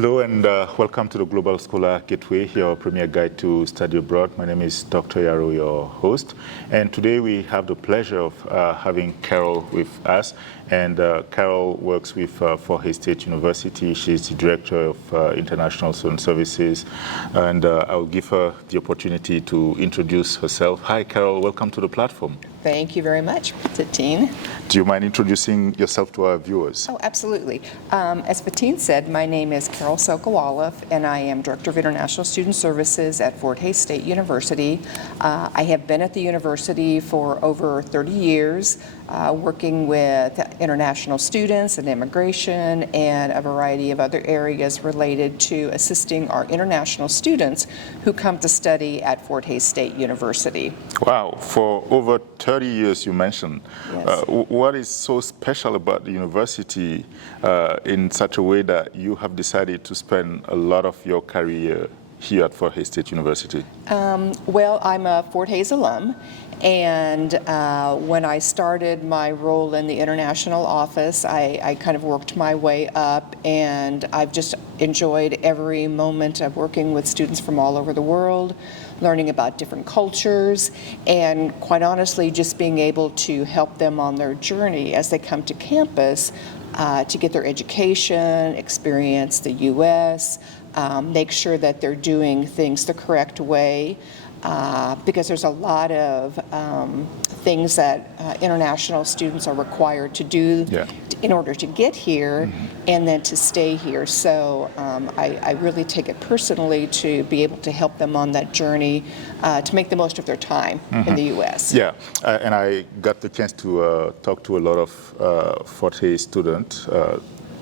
Hello and welcome to the Global Scholar Gateway, your premier guide to study abroad. My name is Dr. Yaro, your host, and today we have the pleasure of having Carol with us. And Carol works with Fort State University. She's the Director of International Student Services, and I'll give her the opportunity to introduce herself. Hi, Carol. Welcome to the platform. Thank you very much, Fatin. Do you mind introducing yourself to our viewers? Oh, absolutely. As Fatin said, my name is Carol Sokowaloff, and I am Director of International Student Services at Fort State University. I have been at the university for over 30 years, working with international students and immigration and a variety of other areas related to assisting our international students who come to study at Fort State University. Wow, for over 30 years you mentioned. Yes. What is so special about the university in such a way that you have decided to spend a lot of your career here at Fort State University? Well, I'm a Fort Hays alum, and when I started my role in the international office, I kind of worked my way up, and I've just enjoyed every moment of working with students from all over the world, learning about different cultures, and quite honestly, just being able to help them on their journey as they come to campus to get their education, experience the U.S., make sure that they're doing things the correct way, because there's a lot of things that international students are required to do in order to get here and then to stay here. So I really take it personally to be able to help them on that journey to make the most of their time in the U.S. Yeah, and I got the chance to talk to a lot of Fort Hays students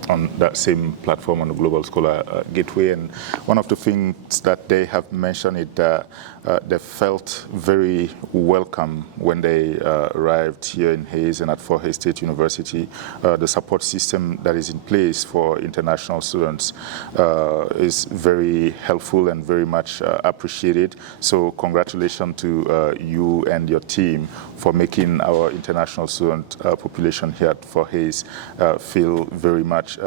on that same platform on the Global Scholar Gateway, and one of the things that they have mentioned is that they felt very welcome when they arrived here in Hays and at Fort State University. The support system that is in place for international students is very helpful and very much appreciated. So congratulations to you and your team for making our international student population here at Fort Hays feel very much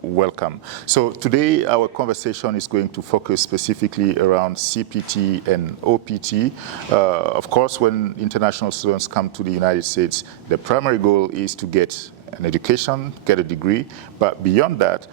welcome. So today our conversation is going to focus specifically around CPT and OPT. Of course, when international students come to the United States, the primary goal is to get an education, get a degree, but beyond that,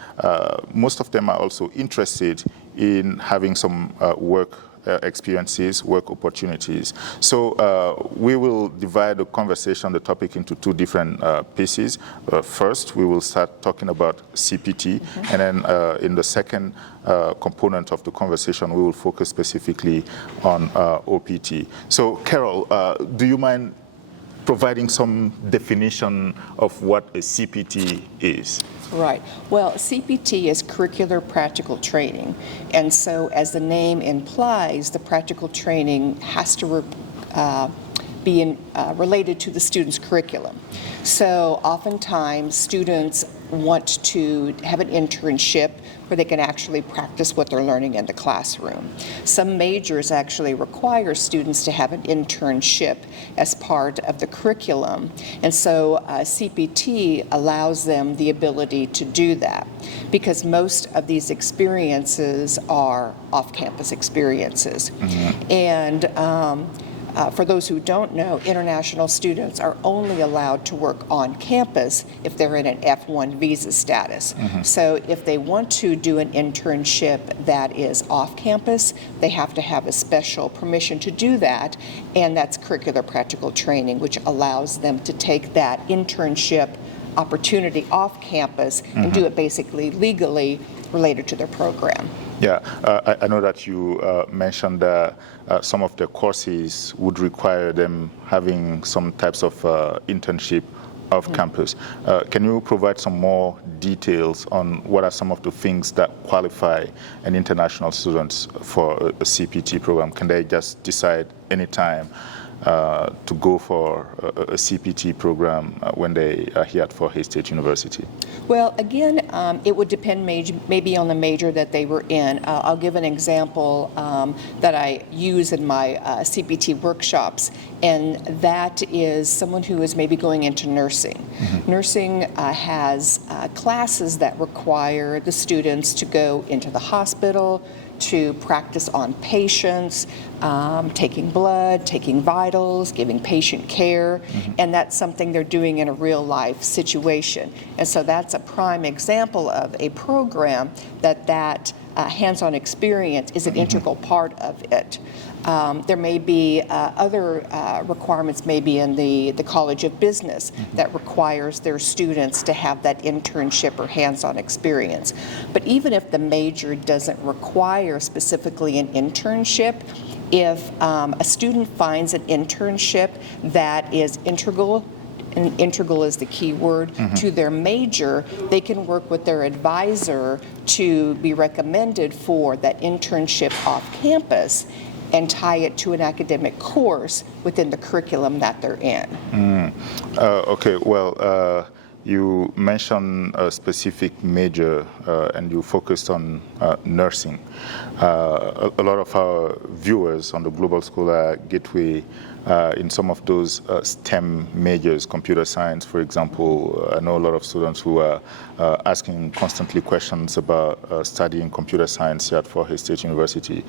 most of them are also interested in having some work experiences, work opportunities. So we will divide the conversation, the topic, into two different pieces. First, we will start talking about CPT, and then in the second component of the conversation, we will focus specifically on OPT. So Carol, do you mind providing some definition of what a CPT is? Right. Well, CPT is Curricular Practical Training. And so as the name implies, the practical training has to be related to the student's curriculum. So oftentimes students want to have an internship where they can actually practice what they're learning in the classroom. Some majors actually require students to have an internship as part of the curriculum, and so CPT allows them the ability to do that, because most of these experiences are off-campus experiences. And for those who don't know, international students are only allowed to work on campus if they're in an F1 visa status. So if they want to do an internship that is off campus, they have to have a special permission to do that, and that's Curricular Practical Training, which allows them to take that internship opportunity off campus and do it basically legally related to their program. Yeah, I know that you mentioned that some of the courses would require them having some types of internship off campus. Can you provide some more details on what are some of the things that qualify an international student for a CPT program? Can they just decide anytime to go for a CPT program when they are here at Fort Hays State University? Well, again, it would depend maybe on the major that they were in. I'll give an example that I use in my CPT workshops, and that is someone who is maybe going into nursing. Mm-hmm. Nursing has classes that require the students to go into the hospital, to practice on patients, taking blood, taking vitals, giving patient care, mm-hmm. and that's something they're doing in a real life situation. And so that's a prime example of a program that hands-on experience is an mm-hmm. integral part of it. There may be other requirements maybe in the College of Business mm-hmm. that requires their students to have that internship or hands-on experience. But even if the major doesn't require specifically an internship, if a student finds an internship that is integral, and integral is the key word, mm-hmm. to their major, they can work with their advisor to be recommended for that internship off campus and tie it to an academic course within the curriculum that they're in. Okay, well, you mentioned a specific major and you focused on nursing. A lot of our viewers on the Global Scholar Gateway in some of those STEM majors, computer science, for example. I know a lot of students who are asking constantly questions about studying computer science here at Fort Hays State University.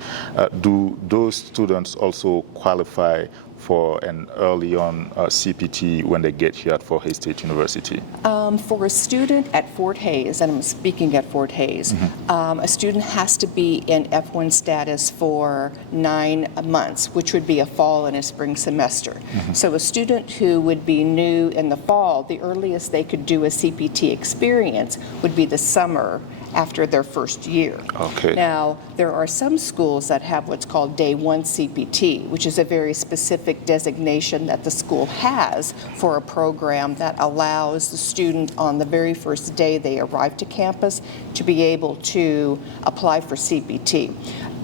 Do those students also qualify for an early on CPT when they get here at Fort Hays State University? For a student at Fort Hays, and I'm speaking at Fort Hays, mm-hmm. A student has to be in F1 status for 9 months, which would be a fall and a spring semester. Mm-hmm. So a student who would be new in the fall, the earliest they could do a CPT experience would be the summer after their first year. Okay. Now, there are some schools that have what's called Day 1 CPT, which is a very specific designation that the school has for a program that allows the student on the very first day they arrive to campus to be able to apply for CPT.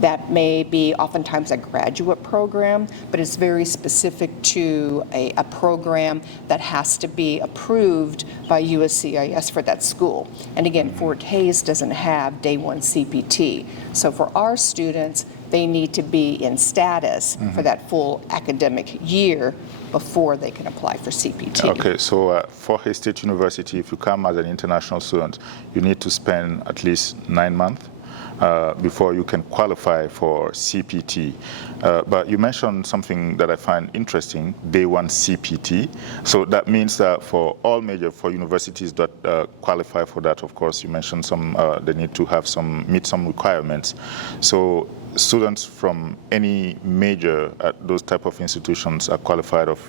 That may be oftentimes a graduate program, but it's very specific to a program that has to be approved by USCIS for that school. And again, Fort Hays doesn't have Day 1 CPT. So for our students, they need to be in status mm-hmm. for that full academic year before they can apply for CPT. Okay, so for Hays State University, if you come as an international student, you need to spend at least 9 months before you can qualify for CPT. But you mentioned something that I find interesting, Day 1 CPT. So that means that for all major, for universities that qualify for that, of course, you mentioned they need to have meet some requirements. So students from any major at those type of institutions are qualified of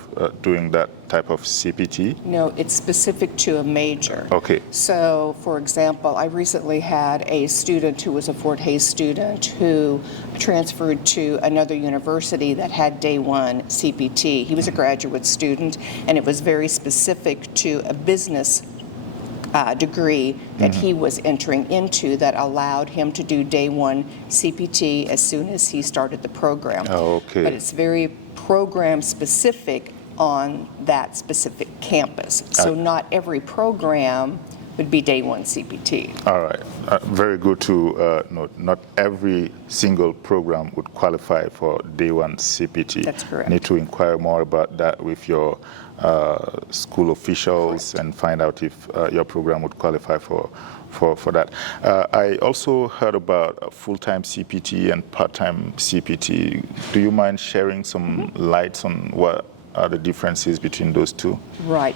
doing that type of CPT? No, it's specific to a major. Okay. So, for example, I recently had a student who was a Fort Hays student who transferred to another university that had Day 1 CPT. He was a graduate student, and it was very specific to a business degree that mm-hmm. he was entering into that allowed him to do Day 1 CPT as soon as he started the program. Oh, okay. But it's very program specific on that specific campus. So not every program would be Day 1 CPT. All right. Very good to note. Not every single program would qualify for Day 1 CPT. That's correct. Need to inquire more about that with your school officials and find out if your program would qualify for that. I also heard about full-time CPT and part-time CPT. Do you mind sharing some lights on what are the differences between those two? Right.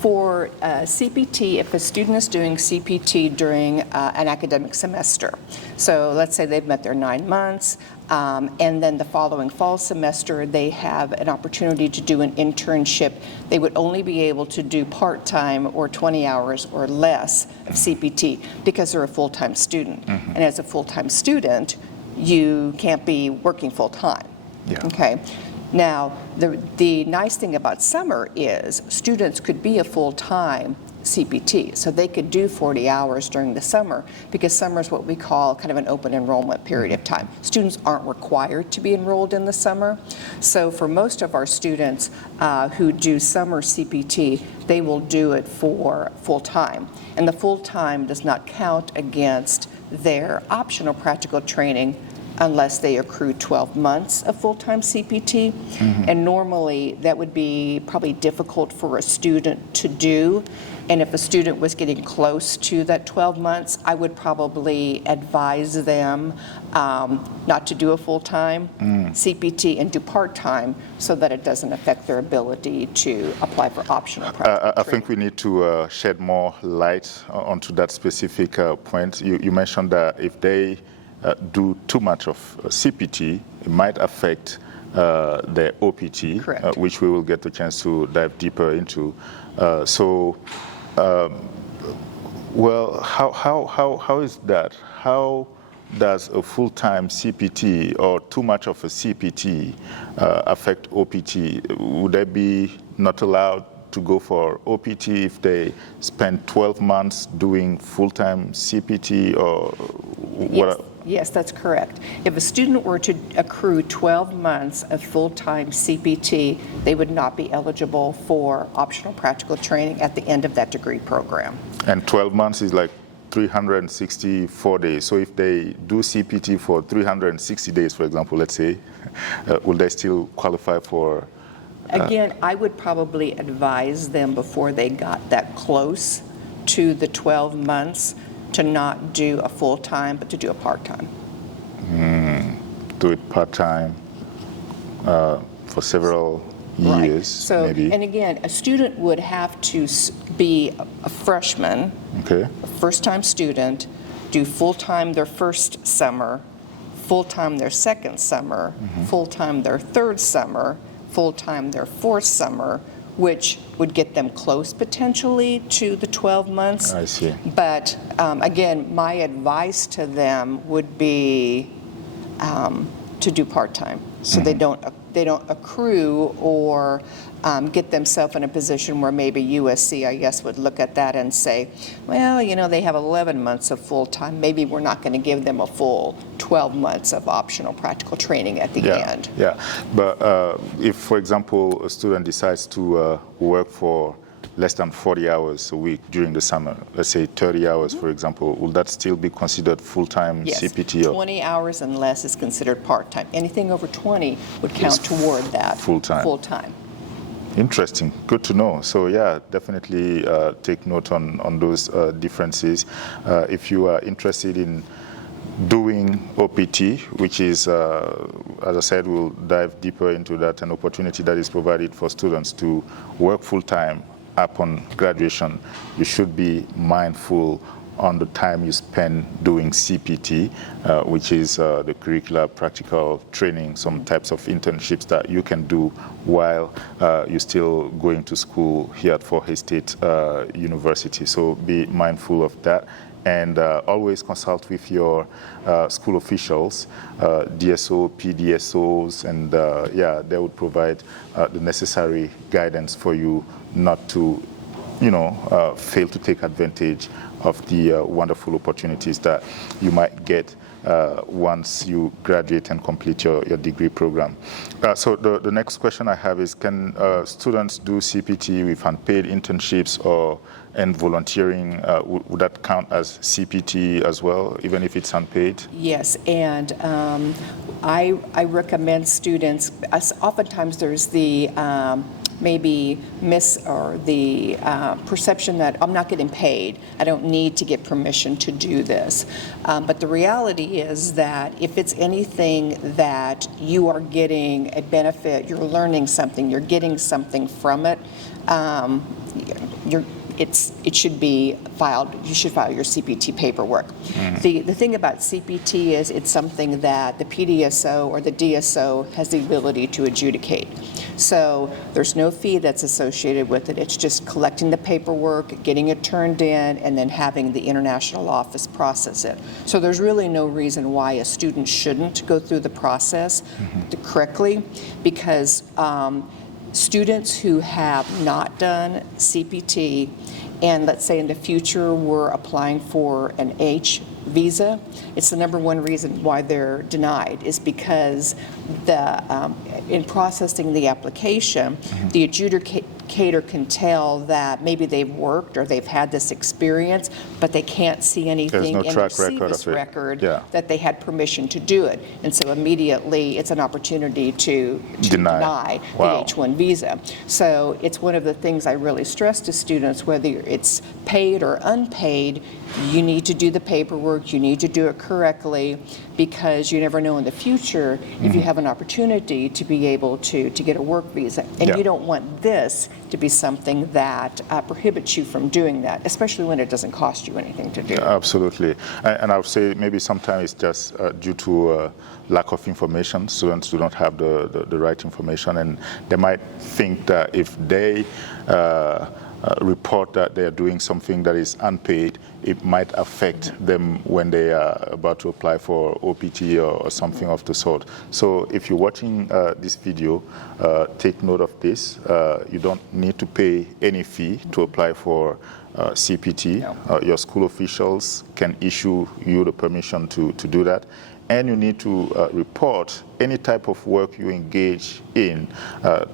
For CPT, if a student is doing CPT during an academic semester, so let's say they've met their 9 months, and then the following fall semester they have an opportunity to do an internship, they would only be able to do part-time or 20 hours or less of CPT because they're a full-time student. Mm-hmm. And as a full-time student, you can't be working full-time. Yeah. Okay. Now, the nice thing about summer is students could be a full-time CPT. So they could do 40 hours during the summer, because summer is what we call kind of an open enrollment period of time. Students aren't required to be enrolled in the summer. So for most of our students who do summer CPT, they will do it for full-time. And the full-time does not count against their optional practical training unless they accrue 12 months of full-time CPT. And normally that would be probably difficult for a student to do. And if a student was getting close to that 12 months, I would probably advise them not to do a full-time CPT and do part-time, so that it doesn't affect their ability to apply for optional practical I think we need to shed more light onto that specific point. You mentioned that if they do too much of CPT, it might affect their OPT, which we will get the chance to dive deeper into. Well, how is that? How does a full-time CPT or too much of a CPT affect OPT? Would they be not allowed to go for OPT if they spend 12 months doing full-time CPT, or what? Yes, that's correct. If a student were to accrue 12 months of full-time CPT, they would not be eligible for optional practical training at the end of that degree program. And 12 months is like 364 days. So if they do CPT for 360 days, for example, let's say, will they still qualify for? Again, I would probably advise them before they got that close to the 12 months to not do a full-time, but to do a part-time. Do it part-time for several Right. years, So, maybe. and again, a student would have to be a freshman, Okay. a first-time student, do full-time their first summer, full-time their second summer, full-time their third summer, full-time their fourth summer, which would get them close potentially to the 12 months. I see. But again, my advice to them would be to do part-time, so they don't accrue or get themselves in a position where maybe USC, I guess, would look at that and say, well, you know, they have 11 months of full-time. Maybe we're not going to give them a full 12 months of optional practical training at the end. Yeah, but if, for example, a student decides to work for less than 40 hours a week during the summer, let's say 30 hours, for example, will that still be considered full-time Yes, CPT? Or 20 hours and less is considered part-time. Anything over 20 would count toward that full-time. full-time. Interesting. Good to know. So yeah, definitely take note on those differences. If you are interested in doing OPT, which is, as I said, we'll dive deeper into that, an opportunity that is provided for students to work full-time upon graduation. You should be mindful on the time you spend doing CPT, which is the Curricular Practical Training, some types of internships that you can do while you're still going to school here at Fort Hays State University. So be mindful of that. And always consult with your school officials, DSO, PDSOs, and yeah, they would provide the necessary guidance for you not to, fail to take advantage of the wonderful opportunities that you might get once you graduate and complete your degree program. So the next question I have is, can students do CPT with unpaid internships and volunteering? Would that count as CPT as well, even if it's unpaid? Yes, and I recommend students, oftentimes there's the maybe the perception that I'm not getting paid, I don't need to get permission to do this. But the reality is that if it's anything that you are getting a benefit, you're learning something, you're getting something from it, it should be filed. You should file your CPT paperwork. The thing about CPT is it's something that the PDSO or the DSO has the ability to adjudicate. So there's no fee that's associated with it. It's just collecting the paperwork, getting it turned in, and then having the international office process it. So there's really no reason why a student shouldn't go through the process correctly, because students who have not done CPT and let's say in the future we're applying for an H visa, it's the number one reason why they're denied is because in processing the application, the adjudicator can tell that maybe they've worked or they've had this experience, but they can't see anything no in their track record CVS of it. record Yeah. that they had permission to do it. And so immediately it's an opportunity to deny Wow. the H-1 visa. So it's one of the things I really stress to students, whether it's paid or unpaid, you need to do the paperwork, you need to do it correctly, because you never know in the future if you have an opportunity to be able to get a work visa. And Yeah. you don't want this to be something that prohibits you from doing that, especially when it doesn't cost you anything to do. Absolutely. And I would say maybe sometimes it's just due to lack of information. Students do not have the right information, and they might think that if they report that they are doing something that is unpaid, it might affect them when they are about to apply for OPT or something of the sort. So if you're watching this video, take note of this. You don't need to pay any fee to apply for CPT. No. Your school officials can issue you the permission to do that. And you need to report any type of work you engage in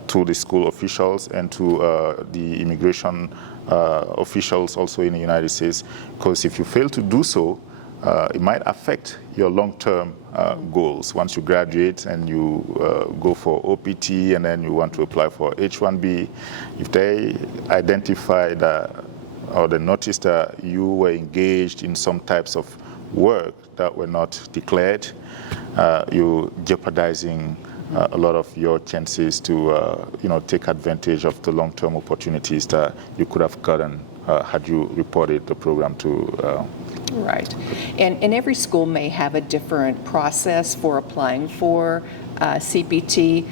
to the school officials and to the immigration officials also in the United States, because if you fail to do so, it might affect your long-term goals. Once you graduate and you go for OPT and then you want to apply for H-1B, if they identify that or they notice that you were engaged in some types of work that were not declared, you're jeopardizing a lot of your chances to take advantage of the long-term opportunities that you could have gotten had you reported the program to. Right. And every school may have a different process for applying for CPT.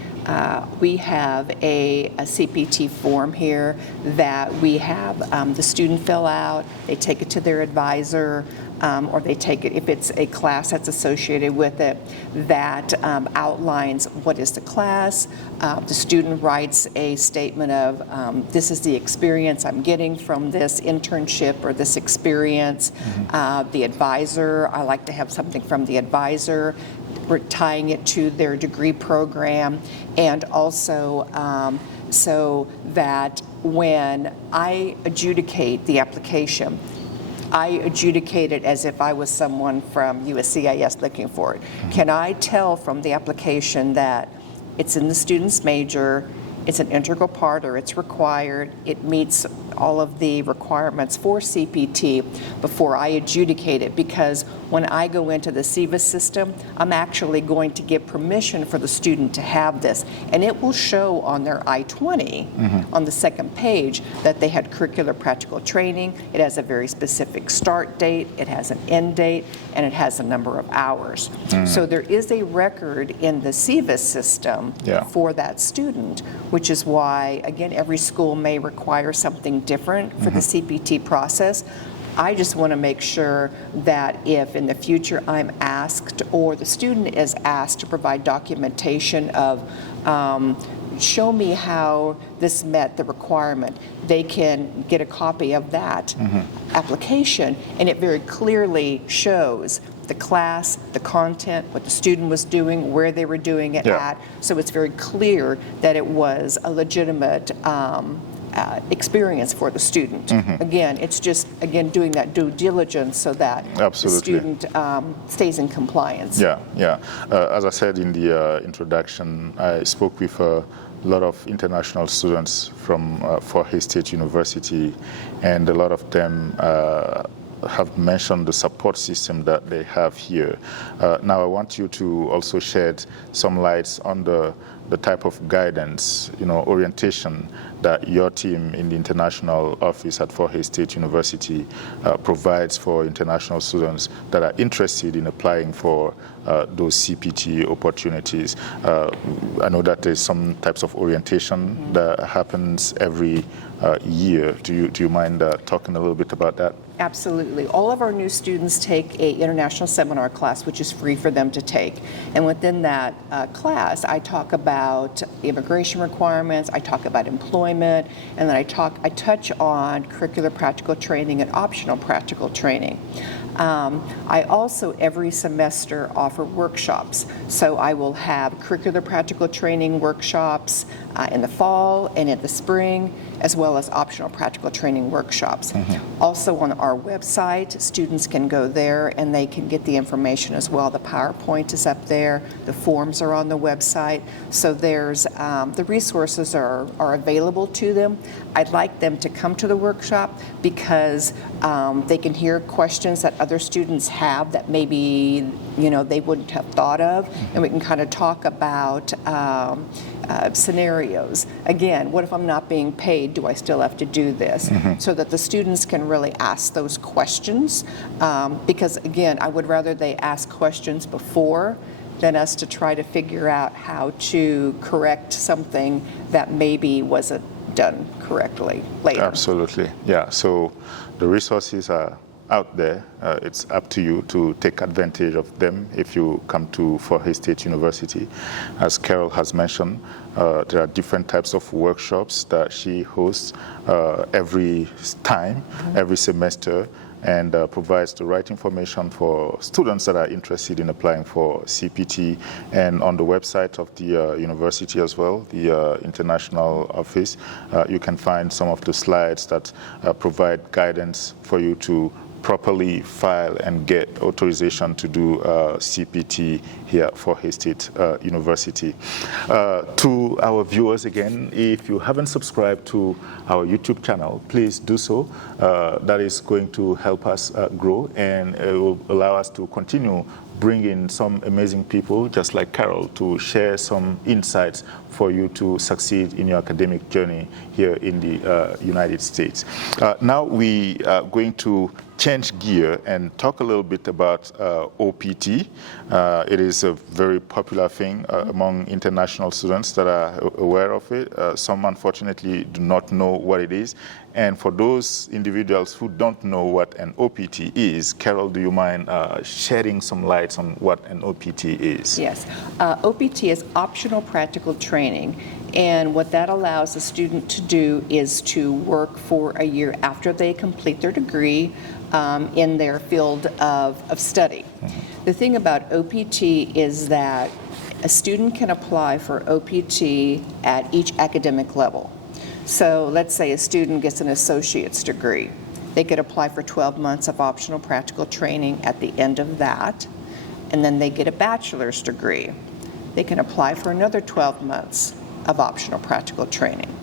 We have a CPT form here that we have the student fill out. They take it to their advisor, or they take it if it's a class that's associated with it that outlines what is the class. The student writes a statement of this is the experience I'm getting from this internship or this experience. The advisor, I like to have something from the advisor. We're tying it to their degree program, and also so that when I adjudicate the application, I adjudicate it as if I was someone from USCIS looking for it. Can I tell from the application that it's in the student's major, it's an integral part or it's required, it meets all of the requirements for CPT before I adjudicate it? Because when I go into the SEVIS system, I'm actually going to give permission for the student to have this. And it will show on their I-20 on the second page that they had curricular practical training. It has a very specific start date, it has an end date, and it has a number of hours. So there is a record in the SEVIS system for that student, which is why, again, every school may require something different for the CPT process. I just want to make sure that if in the future I'm asked or the student is asked to provide documentation of show me how this met the requirement, they can get a copy of that application, and it very clearly shows the class, the content, what the student was doing, where they were doing it at. So it's very clear that it was a legitimate experience for the student. Again, it's just, doing that due diligence so that the student stays in compliance. As I said in the introduction, I spoke with a lot of international students from Fort Hays State University, and a lot of them have mentioned the support system that they have here. Now I want you to also shed some lights on the type of guidance, orientation that your team in the international office at Fort Hays State University provides for international students that are interested in applying for those CPT opportunities. I know that there's some types of orientation that happens every year. Do you mind talking a little bit about that? Absolutely. All of our new students take a international seminar class, which is free for them to take. And within that class, I talk about about immigration requirements, I talk about employment, and then I touch on curricular practical training and optional practical training. I also, every semester, offer workshops. So I will have curricular practical training workshops in the fall and in the spring, as well as optional practical training workshops. Also on our website, students can go there and they can get the information as well. The PowerPoint is up there, the forms are on the website, so there's the resources are available to them. I'd like them to come to the workshop because they can hear questions that other students have that maybe they wouldn't have thought of, and we can kind of talk about scenarios. Again, what if I'm not being paid? Do I still have to do this? So that the students can really ask those questions, because again, I would rather they ask questions before than us to try to figure out how to correct something that maybe wasn't done correctly later. Absolutely, yeah. So the resources are out there. It's up to you to take advantage of them if you come to Fort Hays State University. As Carol has mentioned, there are different types of workshops that she hosts every time, every semester, and provides the right information for students that are interested in applying for CPT. And on the website of the university as well, the international office, you can find some of the slides that provide guidance for you to properly file and get authorization to do CPT here for Hays State University. To our viewers again, if you haven't subscribed to our YouTube channel, please do so. That is going to help us grow, and it will allow us to continue bringing some amazing people just like Carol to share some insights for you to succeed in your academic journey here in the United States. Now we are going to change gear and talk a little bit about OPT. It is a very popular thing among international students that are aware of it. Some unfortunately do not know what it is. And for those individuals who don't know what an OPT is, Carol, do you mind shedding some lights on what an OPT is? Yes. OPT is optional practical training. And what that allows a student to do is to work for a year after they complete their degree in their field of study. The thing about OPT is that a student can apply for OPT at each academic level. So let's say a student gets an associate's degree. They could apply for 12 months of optional practical training at the end of that, and then they get a bachelor's degree. They can apply for another 12 months of optional practical training.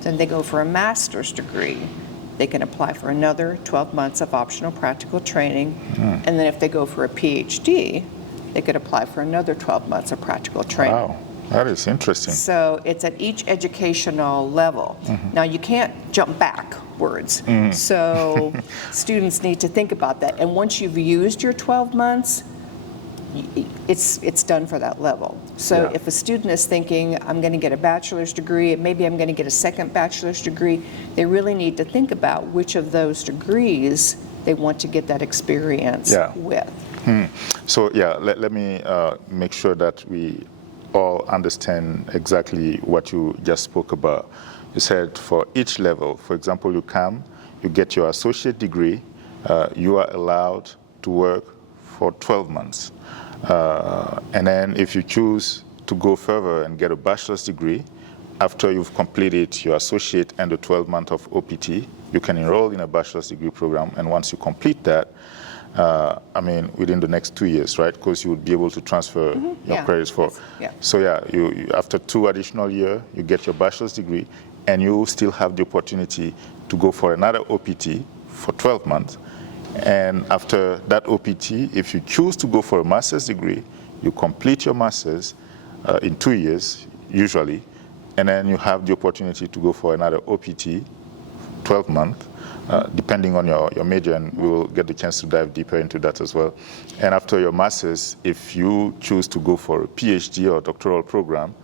Then they go for a master's degree. They can apply for another 12 months of optional practical training, and then if they go for a PhD, they could apply for another 12 months of practical training. Wow. That is interesting. So it's at each educational level. Now you can't jump backwards. So students need to think about that. And once you've used your 12 months, it's done for that level. So if a student is thinking, I'm going to get a bachelor's degree, and maybe I'm going to get a second bachelor's degree, they really need to think about which of those degrees they want to get that experience with. So let me make sure that we all understand exactly what you just spoke about. You said for each level, for example, you come, you get your associate degree, you are allowed to work for 12 months. And then if you choose to go further and get a bachelor's degree, after you've completed your associate and the 12 month of OPT, you can enroll in a bachelor's degree program. And once you complete that, within the next 2 years, right? Because you would be able to transfer your credits for. So you after 2 additional years, you get your bachelor's degree, and you still have the opportunity to go for another OPT for 12 months. And after that OPT, if you choose to go for a master's degree, you complete your master's in 2 years, usually, and then you have the opportunity to go for another OPT, 12 months, depending on your major, and we will get the chance to dive deeper into that as well. And after your master's, if you choose to go for a PhD or doctoral program,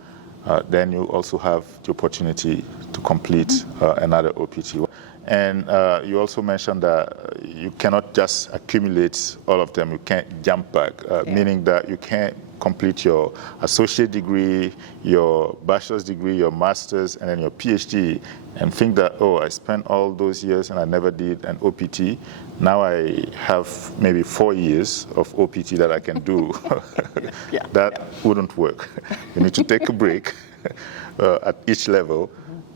then you also have the opportunity to complete another OPT. And you also mentioned that you cannot just accumulate all of them. You can't jump back, meaning that you can't complete your associate degree, your bachelor's degree, your master's, and then your PhD, and think that, oh, I spent all those years and I never did an OPT. Now I have maybe 4 years of OPT that I can do. That wouldn't work. You need to take a break at each level,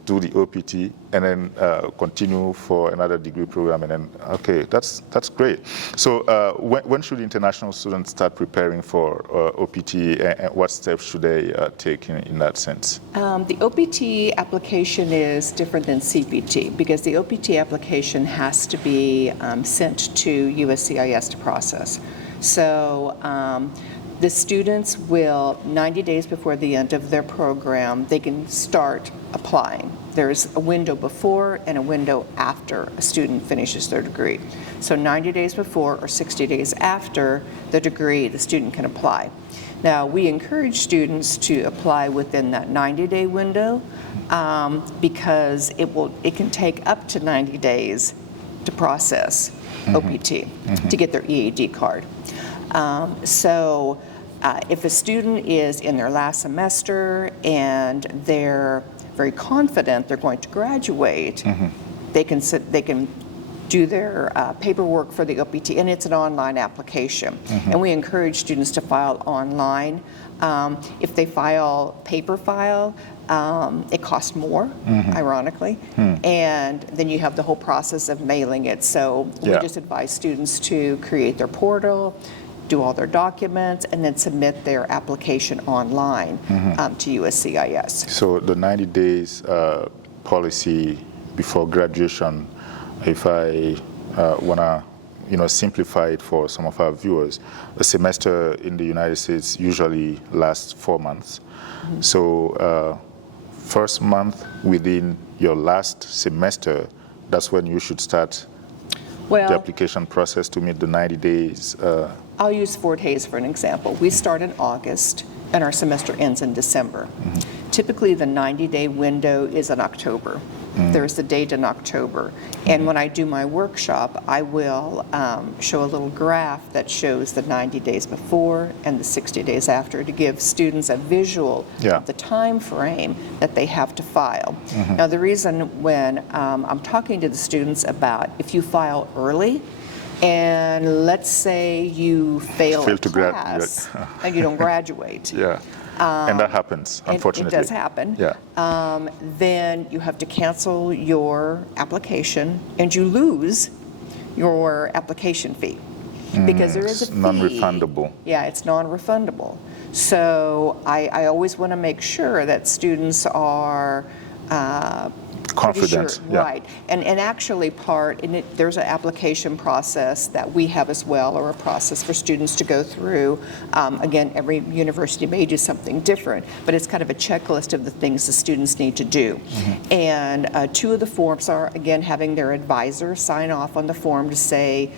do the OPT, and then continue for another degree program, and then, okay, that's great. So when should international students start preparing for OPT, and what steps should they take in that sense? The OPT application is different than CPT because the OPT application has to be sent to USCIS to process. So the students will, 90 days before the end of their program, they can start applying. There's a window before and a window after a student finishes their degree. So 90 days before or 60 days after the degree, the student can apply. Now, we encourage students to apply within that 90-day window because it can take up to 90 days to process OPT, to get their EAD card. So if a student is in their last semester and they're very confident they're going to graduate, they can do their paperwork for the OPT, and it's an online application. And we encourage students to file online. If they paper file, it costs more, ironically, and then you have the whole process of mailing it. So we just advise students to create their portal, do all their documents, and then submit their application online to USCIS. So the 90 days policy before graduation, if I want to simplify it for some of our viewers, a semester in the United States usually lasts 4 months. So first month within your last semester, that's when you should start the application process to meet the 90 days. I'll use Fort Hays for an example. We start in August and our semester ends in December. Typically the 90-day window is in October. There's the date in October. And when I do my workshop, I will show a little graph that shows the 90 days before and the 60 days after to give students a visual of the time frame that they have to file. Now, the reason when I'm talking to the students about if you file early, and let's say you fail a class and you don't graduate. And that happens, unfortunately. It does happen. Then you have to cancel your application and you lose your application fee because there is a fee. Non-refundable. Yeah, it's non-refundable. So I always want to make sure that students are confident. Right. And actually there's an application process that we have as well, or a process for students to go through. Again, every university may do something different, but it's kind of a checklist of the things the students need to do. And 2 of the forms are, again, having their advisor sign off on the form to say,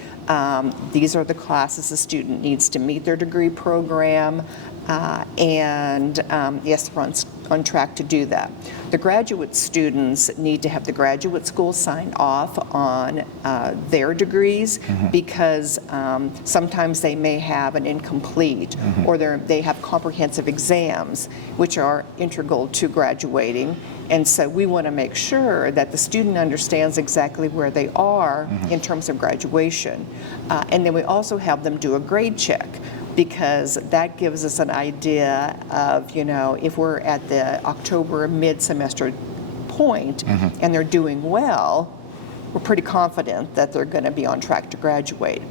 these are the classes the student needs to meet their degree program, and yes, we're on track to do that. The graduate students need to have the graduate school sign off on their degrees because sometimes they may have an incomplete or they have comprehensive exams which are integral to graduating. And so we want to make sure that the student understands exactly where they are in terms of graduation. And then we also have them do a grade check, because that gives us an idea of, if we're at the October mid-semester point and they're doing well, we're pretty confident that they're going to be on track to graduate.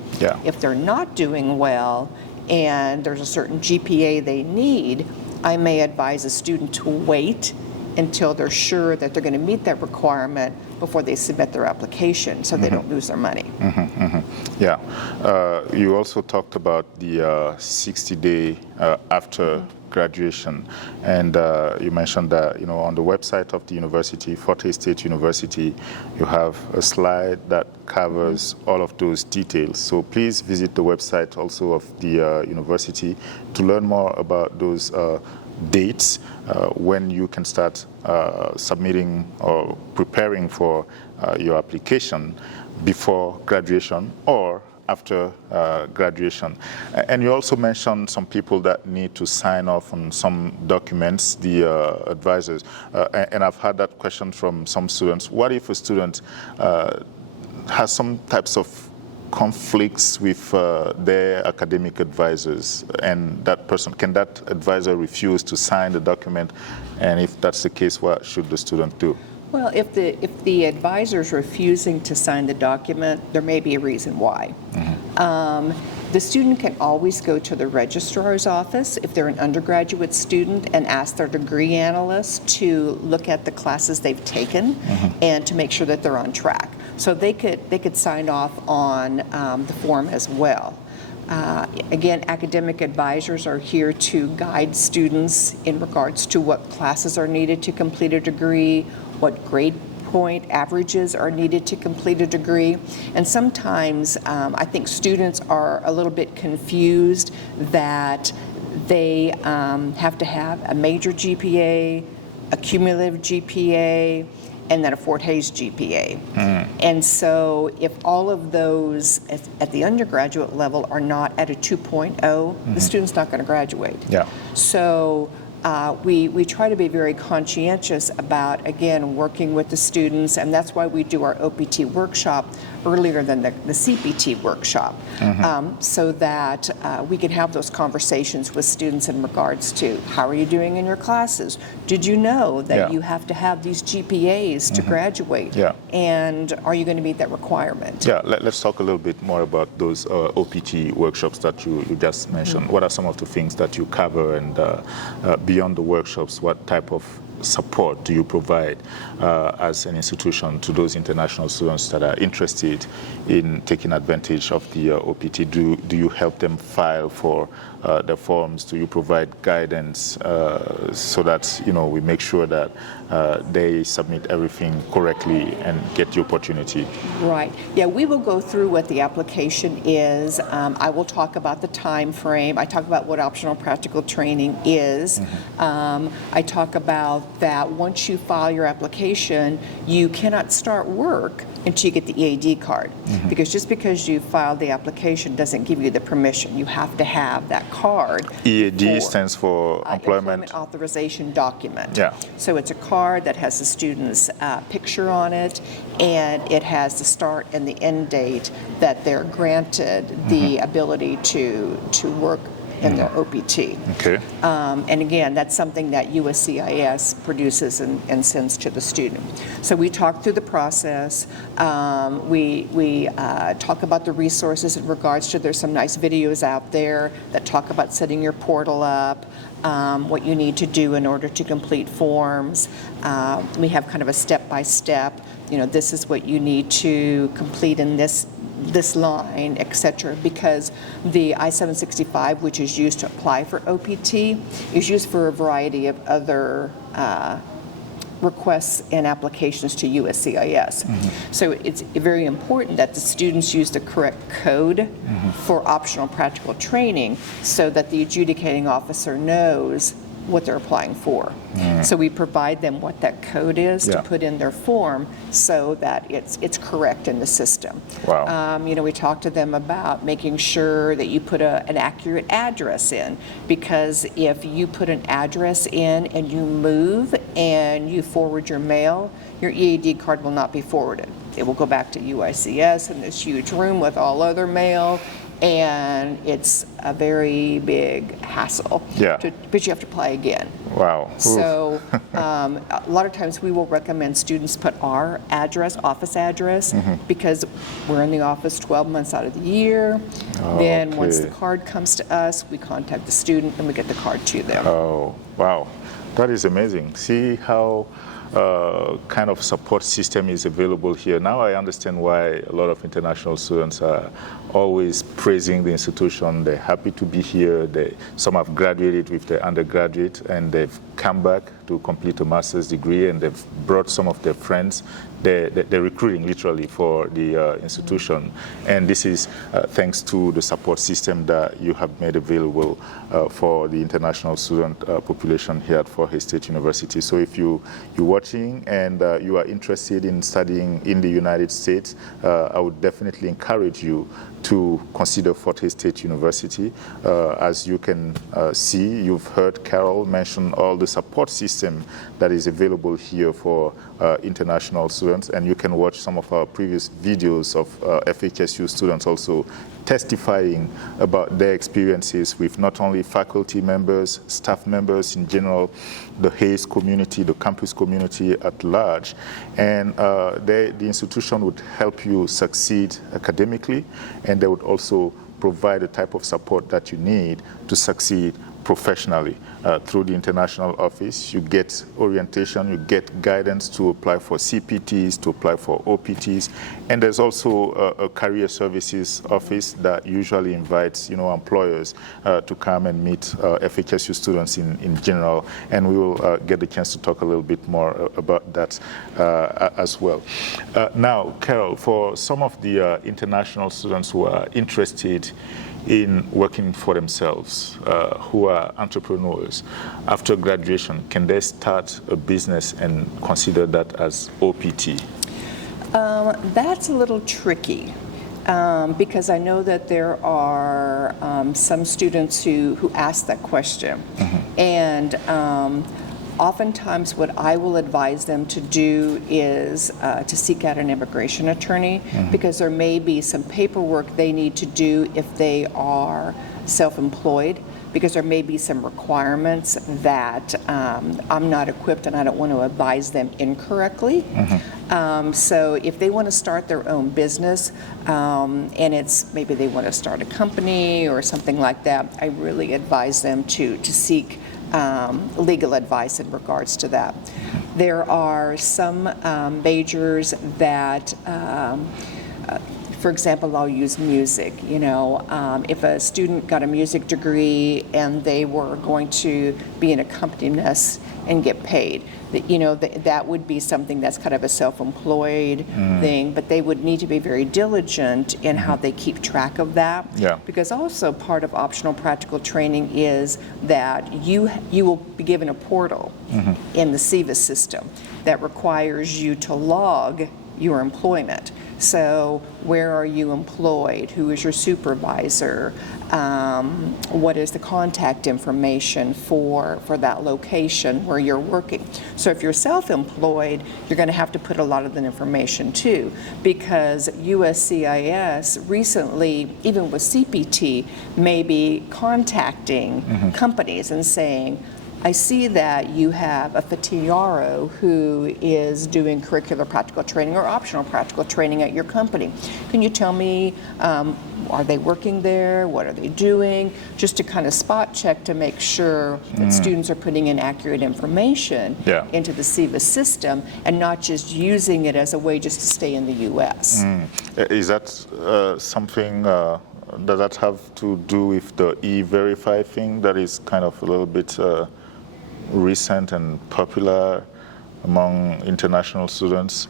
If they're not doing well and there's a certain GPA they need, I may advise a student to wait until they're sure that they're going to meet that requirement before they submit their application, so they don't lose their money. You also talked about the 60-day after graduation, and you mentioned that on the website of the university, Fort Hays State University, you have a slide that covers all of those details. So please visit the website also of the university to learn more about those dates when you can start submitting or preparing for your application before graduation or after graduation. And you also mentioned some people that need to sign off on some documents, the advisors. And I've had that question from some students. What if a student has some types of conflicts with their academic advisors, and can that advisor refuse to sign the document? And if that's the case, what should the student do? Well, if the advisor is refusing to sign the document, there may be a reason why. The student can always go to the registrar's office if they're an undergraduate student and ask their degree analyst to look at the classes they've taken and to make sure that they're on track. So they could sign off on the form as well. Again, academic advisors are here to guide students in regards to what classes are needed to complete a degree, what grade point averages are needed to complete a degree. And sometimes I think students are a little bit confused that they have to have a major GPA, a cumulative GPA, and then a Fort Hays GPA. And so if all of those at the undergraduate level are not at a 2.0, the student's not going to graduate. Yeah. So we try to be very conscientious about, again, working with the students, and that's why we do our OPT workshop earlier than the CPT workshop, so that we can have those conversations with students in regards to how are you doing in your classes? Did you know that you have to have these GPAs to graduate? Yeah. And are you going to meet that requirement? Yeah, let's talk a little bit more about those OPT workshops that you just mentioned. What are some of the things that you cover, and beyond the workshops, what type of support do you provide as an institution to those international students that are interested in taking advantage of the OPT? Do you help them file for the forms? Do you provide guidance so that we make sure that they submit everything correctly and get the opportunity? Right. Yeah, we will go through what the application is. I will talk about the time frame. I talk about what optional practical training is. I talk about that once you file your application, you cannot start work until you get the EAD card. Because just because you filed the application doesn't give you the permission. You have to have that card. EAD stands for Employment Authorization Document. Yeah. So it's a card that has the student's picture on it, and it has the start and the end date that they're granted the ability to work in their OPT. Okay. And again, that's something that USCIS produces and sends to the student. So we talk through the process. We talk about the resources in regards to, there's some nice videos out there that talk about setting your portal up, what you need to do in order to complete forms. We have kind of a step-by-step, this is what you need to complete in this line, etc., because the I-765, which is used to apply for OPT, is used for a variety of other requests and applications to USCIS. So it's very important that the students use the correct code for optional practical training so that the adjudicating officer knows what they're applying for. So we provide them what that code is to put in their form so that it's correct in the system. Wow. We talk to them about making sure that you put an accurate address in, because if you put an address in and you move and you forward your mail, your EAD card will not be forwarded. It will go back to UICS in this huge room with all other mail, and it's a very big hassle. But you have to apply again. Wow. So a lot of times we will recommend students put our address, office address, because we're in the office 12 months out of the year. Then once the card comes to us, we contact the student and we get the card to them. Oh, wow. That is amazing. See how kind of support system is available here. Now I understand why a lot of international students are always praising the institution. They're happy to be here. Some have graduated with their undergraduate and they've come back to complete a master's degree, and they've brought some of their friends. They're recruiting literally for the institution, and this is thanks to the support system that you have made available for the international student population here at Fort Hays State University. So if you're watching and you are interested in studying in the United States, I would definitely encourage you to consider Fort Hays State University. As you can see, you've heard Carol mention all the support system that is available here for international students, and you can watch some of our previous videos of FHSU students also testifying about their experiences with not only faculty members, staff members in general, the Hays community, the campus community at large. And the institution would help you succeed academically, and they would also provide the type of support that you need to succeed professionally. Through the international office, you get orientation, you get guidance to apply for CPTs, to apply for OPTs, and there's also a career services office that usually invites employers to come and meet FHSU students in general, and we will get the chance to talk a little bit more about that as well. Now, Carol, for some of the international students who are interested in working for themselves, who are entrepreneurs, after graduation, can they start a business and consider that as OPT? That's a little tricky because I know that there are some students who ask that question. Mm-hmm. And oftentimes what I will advise them to do is to seek out an immigration attorney, mm-hmm. because there may be some paperwork they need to do if they are self-employed, because there may be some requirements that I'm not equipped and I don't want to advise them incorrectly. Mm-hmm. So if they want to start their own business and it's maybe they want to start a company or something like that, I really advise them to seek legal advice in regards to that. There are some majors that, for example, I'll use music. If a student got a music degree and they were going to be an accompanist and get paid, that would be something that's kind of a self-employed thing, but they would need to be very diligent in how they keep track of that. Yeah. Because also part of optional practical training is that you will be given a portal in the SEVA system that requires you to log your employment. So where are you employed? Who is your supervisor? What is the contact information for that location where you're working? So if you're self-employed, you're going to have to put a lot of that information too, because USCIS recently, even with CPT, may be contacting companies and saying, I see that you have a Fatiaro who is doing curricular practical training or optional practical training at your company. Can you tell me, are they working there? What are they doing? Just to kind of spot check to make sure that students are putting in accurate information into the SEVA system and not just using it as a way just to stay in the U.S. Is that something, does that have to do with the E-Verify thing that is kind of a little bit recent and popular among international students?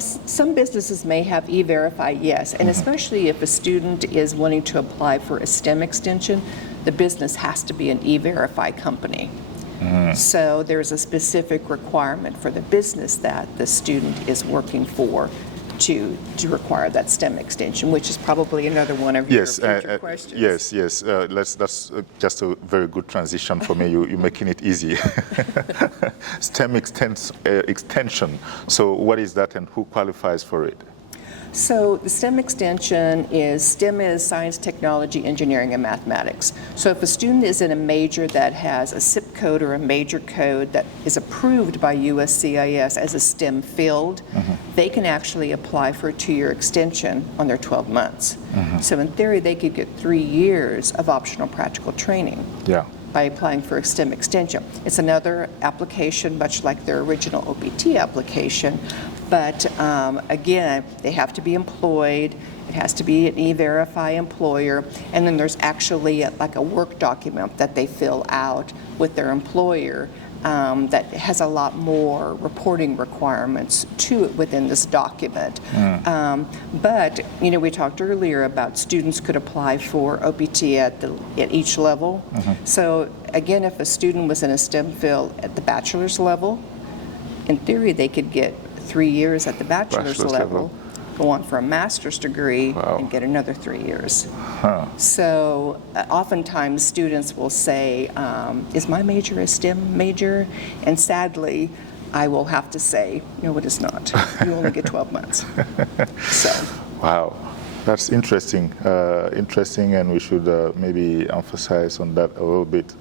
Some businesses may have E-Verify, yes, and especially if a student is wanting to apply for a STEM extension, the business has to be an E-Verify company. So there's a specific requirement for the business that the student is working for to require that STEM extension, which is probably another one of your future questions. Yes. That's just a very good transition for me. You're making it easy. STEM extension. So what is that and who qualifies for it? So the STEM extension is, STEM is science, technology, engineering, and mathematics. So if a student is in a major that has a SIP code or a major code that is approved by USCIS as a STEM field, they can actually apply for a 2-year extension on their 12 months. So in theory, they could get 3 years of optional practical training. By applying for a STEM extension. It's another application, much like their original OPT application, but again, they have to be employed, it has to be an E-Verify employer, and then there's actually like a work document that they fill out with their employer that has a lot more reporting requirements to it within this document. But, we talked earlier about students could apply for OPT at each level. So again, if a student was in a STEM field at the bachelor's level, in theory, they could get 3 years at the bachelor's level, go on for a master's degree, and get another 3 years. So oftentimes students will say, is my major a STEM major? And sadly, I will have to say, no, it is not. You only get 12 months. So. Wow. That's interesting, and we should maybe emphasize on that a little bit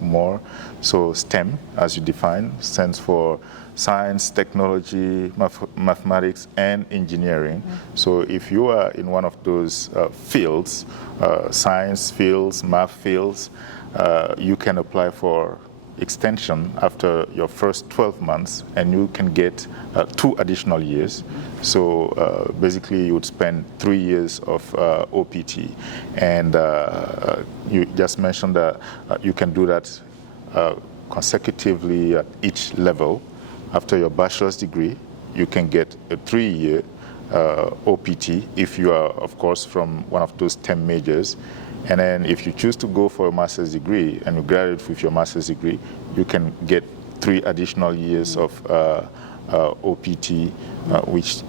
more. So STEM, as you define, stands for science, technology, mathematics, and engineering. So if you are in one of those fields, science fields, math fields, you can apply for extension after your first 12 months, and you can get 2 additional years. So basically you would spend 3 years of OPT, and you just mentioned that you can do that consecutively at each level. After your bachelor's degree, you can get a 3-year OPT if you are, of course, from one of those 10 majors. And then if you choose to go for a master's degree and you graduate with your master's degree, you can get 3 additional years of OPT, which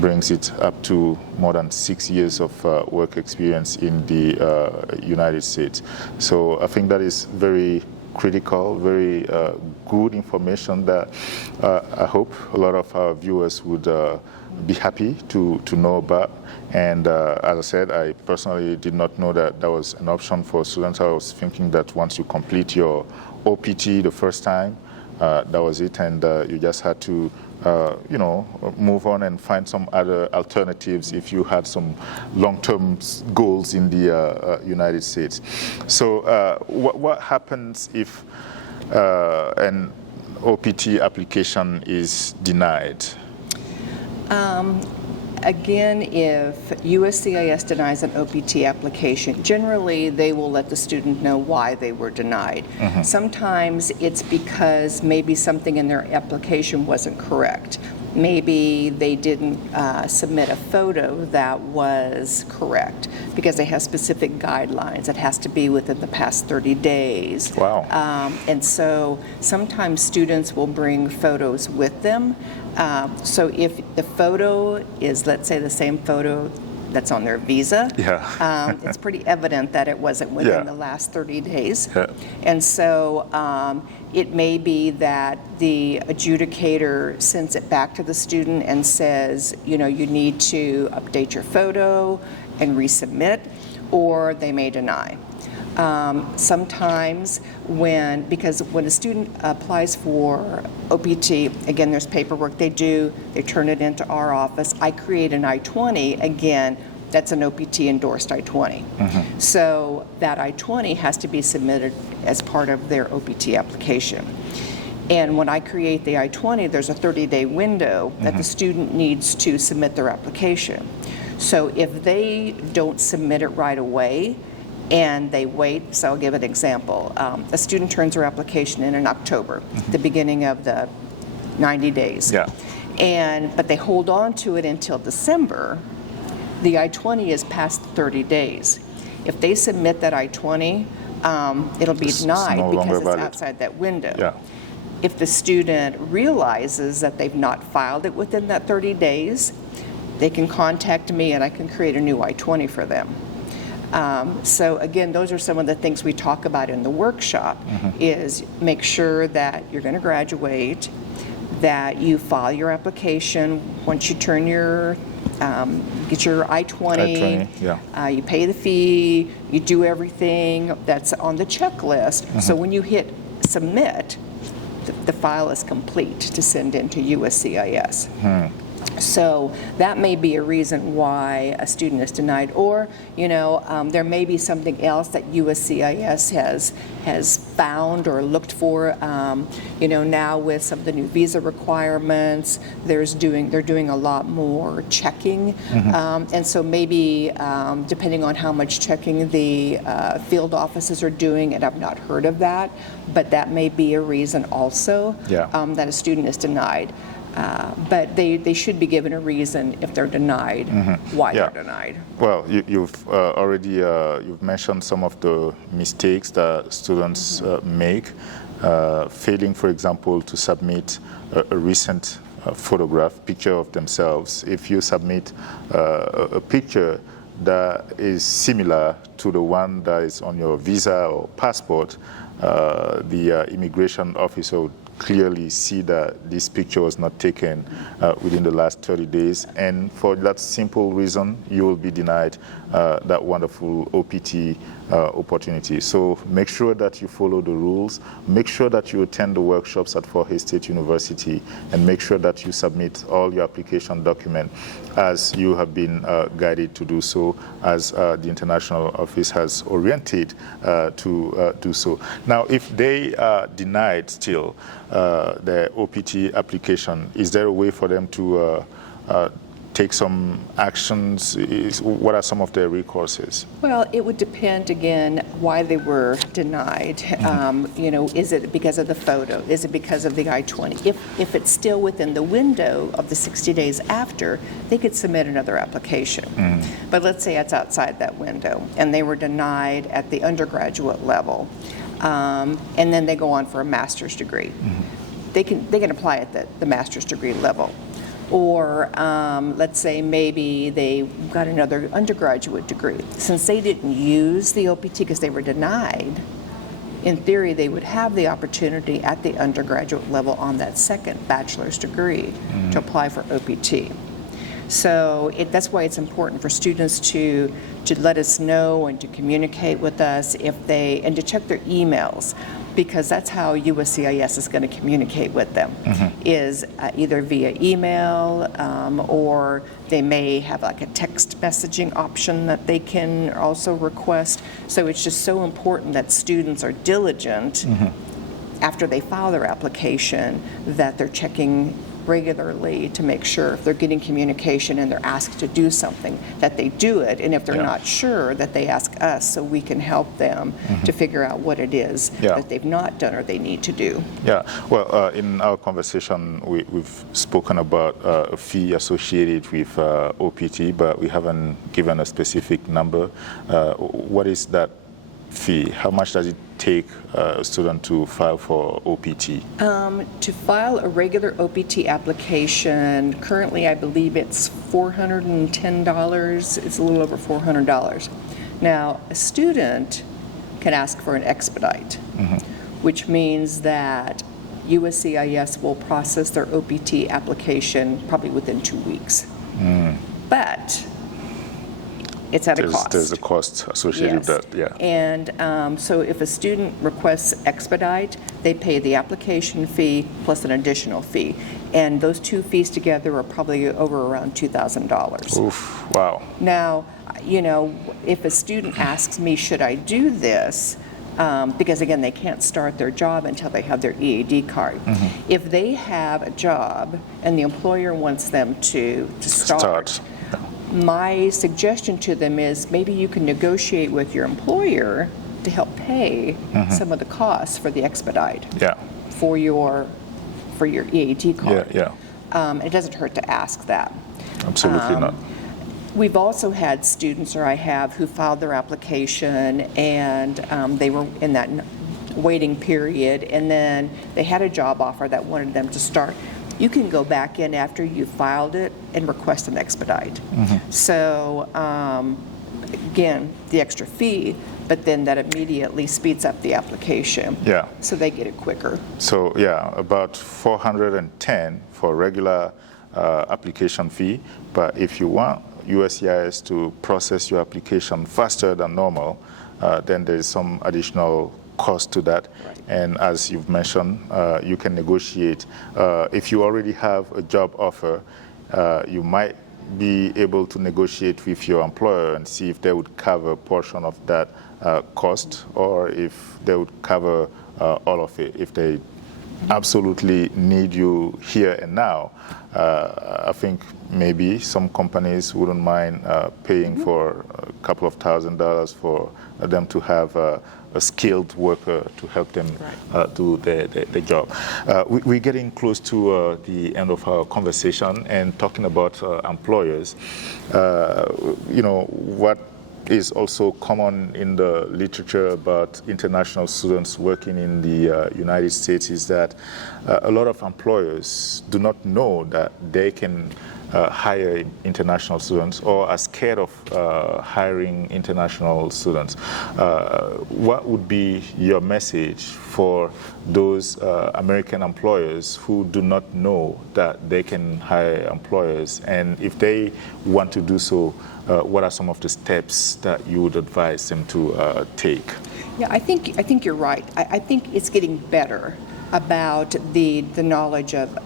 brings it up to more than 6 years of work experience in the United States. So I think that is very critical, very good information that I hope a lot of our viewers would be happy to know about. And as I said, I personally did not know that that was an option for students. I was thinking that once you complete your OPT the first time, that was it, and you just had to move on and find some other alternatives if you had some long-term goals in the United States. So what happens if an OPT application is denied? Again, if USCIS denies an OPT application, generally they will let the student know why they were denied. Sometimes it's because maybe something in their application wasn't correct. Maybe they didn't submit a photo that was correct because they have specific guidelines. It has to be within the past 30 days. Wow. And so sometimes students will bring photos with them. So if the photo is, let's say, the same photo that's on their visa, it's pretty evident that it wasn't within the last 30 days. And so it may be that the adjudicator sends it back to the student and says, you need to update your photo and resubmit, or they may deny. Sometimes because when a student applies for OPT, again, there's paperwork they do, they turn it into our office. I create an I-20, again, that's an OPT endorsed I-20. So that I-20 has to be submitted as part of their OPT application. And when I create the I-20, there's a 30-day window that the student needs to submit their application. So if they don't submit it right away, and they wait, so I'll give an example. A student turns their application in October, the beginning of the 90 days. But they hold on to it until December. The I-20 is past 30 days. If they submit that I-20, it'll be denied because it's outside that window. If the student realizes that they've not filed it within that 30 days, they can contact me and I can create a new I-20 for them. So again, those are some of the things we talk about in the workshop, is make sure that you're going to graduate, that you file your application once you turn your, get your I-20, you pay the fee, you do everything that's on the checklist. So when you hit submit, the file is complete to send into USCIS. So that may be a reason why a student is denied, or there may be something else that USCIS has found or looked for. Now with some of the new visa requirements, they're doing a lot more checking, and so maybe depending on how much checking the field offices are doing, and I've not heard of that, but that may be a reason also that a student is denied. But they should be given a reason if they're denied, why they're denied. Well, you've already you've mentioned some of the mistakes that students make, failing, for example, to submit a recent picture of themselves. If you submit a picture that is similar to the one that is on your visa or passport, the immigration officer would clearly see that this picture was not taken within the last 30 days, and for that simple reason, you will be denied that wonderful OPT opportunity. So make sure that you follow the rules, make sure that you attend the workshops at Fort Hays State University, and make sure that you submit all your application documents as you have been guided to do so, as the international office has oriented to do so. Now, if they are denied still their OPT application, is there a way for them to take some actions? What are some of their recourses? Well, it would depend, again, why they were denied. Is it because of the photo? Is it because of the I-20? If it's still within the window of the 60 days after, they could submit another application. But let's say it's outside that window, and they were denied at the undergraduate level, and then they go on for a master's degree. They can apply at the master's degree level. Or let's say maybe they got another undergraduate degree. Since they didn't use the OPT because they were denied, in theory they would have the opportunity at the undergraduate level on that second bachelor's degree to apply for OPT. So that's why it's important for students to let us know and to communicate with us and to check their emails, because that's how USCIS is going to communicate with them, is either via email or they may have like a text messaging option that they can also request. So it's just so important that students are diligent after they file their application, that they're checking regularly to make sure if they're getting communication and they're asked to do something, that they do it, and if they're not sure, that they ask us so we can help them to figure out what it is that they've not done or they need to do. Well, in our conversation, we've spoken about a fee associated with OPT, but we haven't given a specific number. What is that fee? How much does it take a student to file for OPT? To file a regular OPT application, currently I believe it's $410. It's a little over $400. Now, a student can ask for an expedite, which means that USCIS will process their OPT application probably within 2 weeks. But it's at a cost. There's a cost associated with that, And so if a student requests expedite, they pay the application fee plus an additional fee. And those two fees together are probably over around $2,000. Oof, wow. Now, if a student asks me, should I do this? Because again, they can't start their job until they have their EAD card. If they have a job and the employer wants them to start, my suggestion to them is maybe you can negotiate with your employer to help pay some of the costs for the expedite for your EAD card. It doesn't hurt to ask that. Absolutely not. We've also had students, or I have, who filed their application and they were in that waiting period, and then they had a job offer that wanted them to start. You can go back in after you filed it and request an expedite. So again, the extra fee, but then that immediately speeds up the application. So they get it quicker. So about $410 for regular application fee, but if you want USCIS to process your application faster than normal, then there is some additional cost to that. And as you've mentioned, you can negotiate. If you already have a job offer, you might be able to negotiate with your employer and see if they would cover a portion of that cost, or if they would cover all of it. If they absolutely need you here and now, I think maybe some companies wouldn't mind paying for a couple of $1,000s for them to have a skilled worker to help them do the job. We're getting close to the end of our conversation, and talking about employers, what is also common in the literature about international students working in the United States is that a lot of employers do not know that they can hire international students, or are scared of hiring international students. What would be your message for those American employers who do not know that they can hire employers, and if they want to do so, what are some of the steps that you would advise them to take? Yeah, I think you're right. I think it's getting better about the knowledge of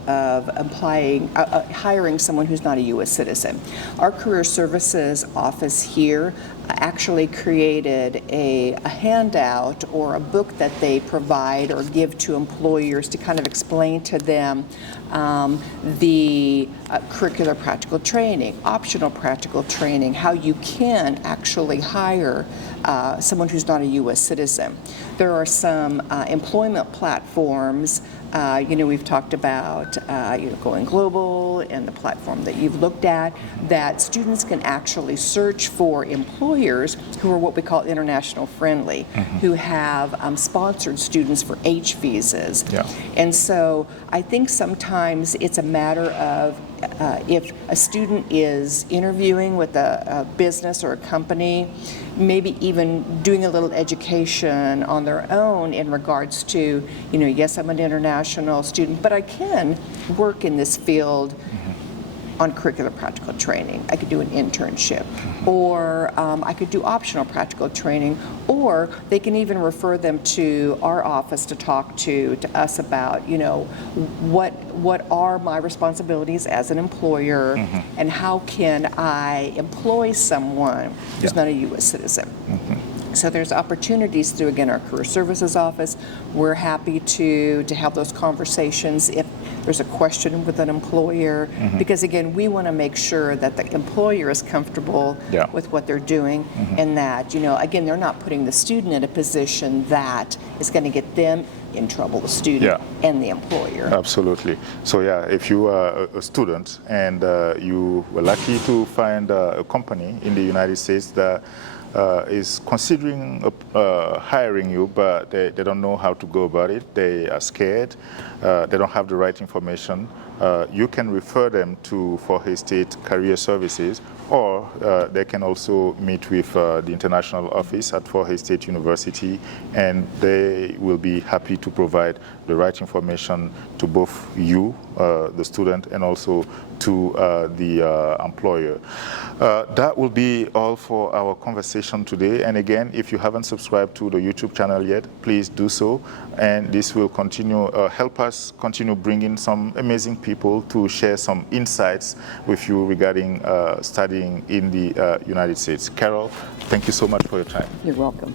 hiring someone who's not a U.S. citizen. Our Career Services office here actually created a handout or a book that they provide or give to employers to kind of explain to them the curricular practical training, optional practical training, how you can actually hire someone who's not a U.S. citizen. There are some employment platforms. We've talked about Going Global and the platform that you've looked at, that students can actually search for employers who are what we call international friendly, who have sponsored students for H visas. Yeah. And so I think sometimes it's a matter of if a student is interviewing with a business or a company, maybe even doing a little education on their own in regards to, yes, I'm an international student, but I can work in this field on curricular practical training. I could do an internship, or I could do optional practical training, or they can even refer them to our office to talk to us about, what are my responsibilities as an employer, and how can I employ someone who's not a U.S. citizen. So there's opportunities through, again, our Career Services office. We're happy to have those conversations if there's a question with an employer, because, again, we want to make sure that the employer is comfortable with what they're doing, and that, again, they're not putting the student in a position that is going to get them in trouble, the student and the employer. Absolutely. So if you are a student and you were lucky to find a company in the United States that is considering hiring you, but they don't know how to go about it, they are scared, they don't have the right information, you can refer them to Fort Hays State Career Services, or they can also meet with the international office at Fort Hays State University, and they will be happy to provide the right information to both you, the student, and also to the employer. That will be all for our conversation today. And again, if you haven't subscribed to the YouTube channel yet, please do so. And this will continue, help us continue bringing some amazing people to share some insights with you regarding studying in the United States. Carol, thank you so much for your time. You're welcome.